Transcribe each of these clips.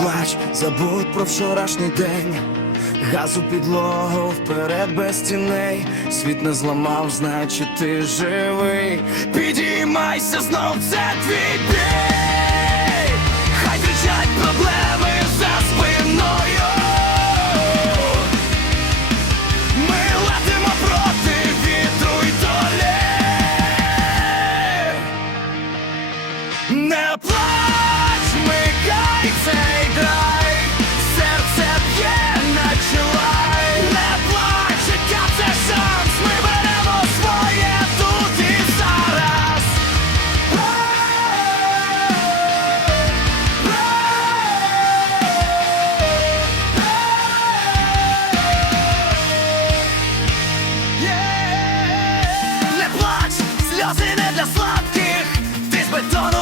плач, забудь про вчорашній день. Газу підлогу вперед без тіней. Світ не зламав, значить ти живий. Підіймайся знов, це твій бій. Хай кричать проблеми за спиною. Ми летимо проти вітру й долі. Не плач, микай цей драй, серце б'є, наче лай. Не плач, життя це шанс, ми беремо своє тут і зараз. Не плач, сльози не для слабких, ти з бетону,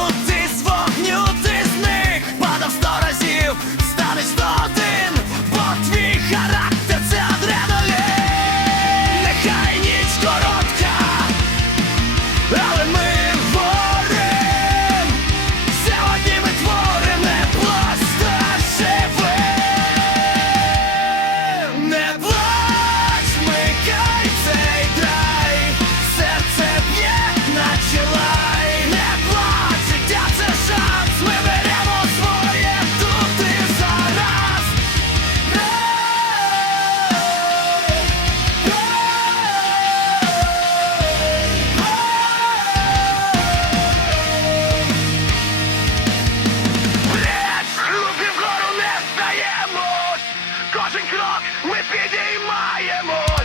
кожен крок ми підіймаємось.